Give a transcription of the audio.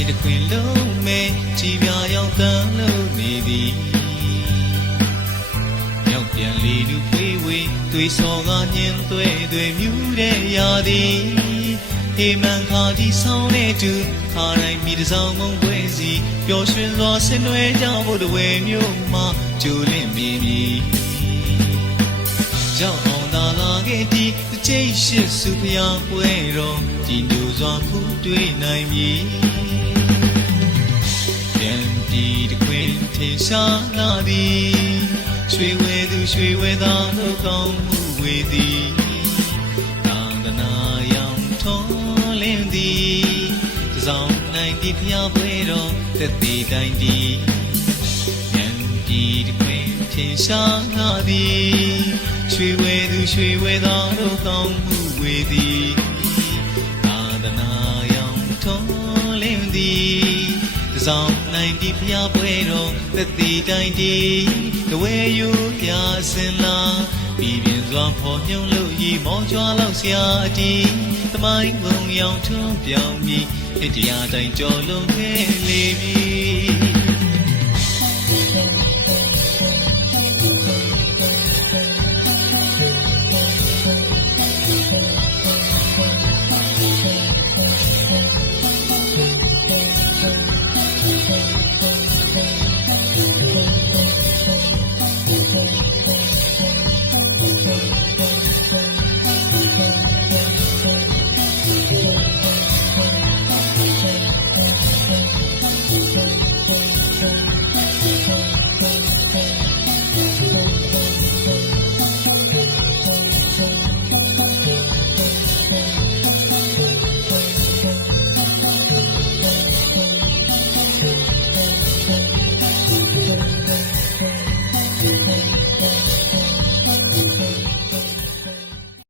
မြေတခွင်လုံးမဲ့ကြည်ပြရောက်တန်းလို့နေသည်မြောက်ပြန်လီလူဖေးဝေးသွေးစော်ကညင်သွဲသွေမြူးတဲ့ရာသည်ဟေမန်ခါဒီဆောင်တဲ့သူခါတိုင်းမိတစောင်းမုံပွဲစီပျော်ရွှင်စွာဆင်နွှဲကြဖို့တဝဲမျိုးမှာကျူလင့်ပြီးပြီကြောက်အောင်သာလာခဲ့ဒီတစ်ချိန်ရှိစုဖျားပွဲတော်ဒီညိုစွာဖူးတွေ့နိုင်ပြီ ရှားလာသည်ရွှေဝဲသူရွှေဝဲသားတို့ကောင်းမှုဝေသည်သာသနာရောင်ထွန်းလင်းသည်တစောင်းနိုင်ဒီဖျားပွဲတော်သက်သေးတိုင်းဒီပြန်ဒီတခွင်ထင်ရှားလာသည်ရွှေဝဲသူရွှေဝဲသားတို့ကောင်းမှုဝေသည်သာသနာရောင်ထွန်းလင်းသည် တစောင်းနိုင်ဒီဖျားပွဲတော်သက်သေးတိုင်းဒီတဝဲယူပြစင်လာပြည်ပြင်းစွာဖော်ညုံလို့ဤမောကြွားလောက်ဆရာအတီးသမိုင်းငုံရောင်ထွန်းပြောင်းပြီးအတရားတိုင်းကြော်လွန်ခဲ့လေပြီ